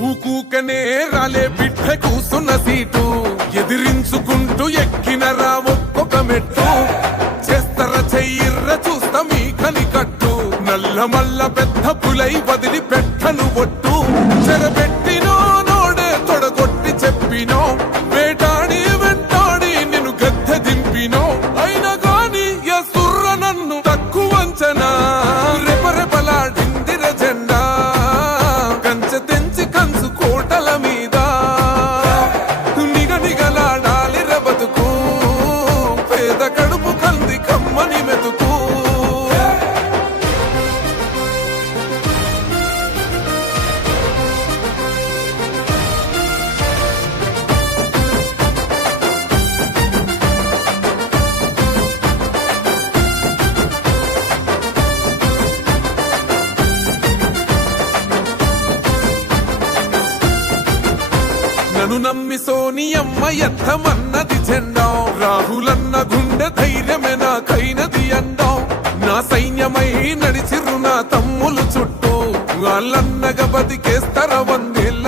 ఊకూకనే రాలే బిడ్డ కూసున్న సీటు ఎదిరించుకుంటూ ఎక్కినరా ఒక్కొక్క మెట్టు చేస్తర చెయ్యిర్ర చూస్తా మీ కనికట్టు నల్ల మల్ల పెద్ద పులై వదిలి పెట్టను ఒట్టు చెరబెట్టినో నోడే తొడగొట్టి చెప్పినో వేటాడి వెంటాడి నిన్ను గద్దె దింపినో అయినా గాని ఎసుర్ర నన్ను తక్కువంచనా రెపరెపలాడిందిర జెండా కంచె తెంచి కంచు కోటల మీద నిగనిగలాడాలి బతుకు పేద కడుపు కంది కమ్మని మెతుకు నన్ను నమ్మి సోనియమ్మ ఎత్తమన్నది జెండా రాహులన్న గుండె ధైర్యమే నాకైనది అండా నా సైన్యమై నడిచిర్రు నా తమ్ములు చుట్టూ వాళ్ళన్నగా బతికేస్తర వందేళ్ళ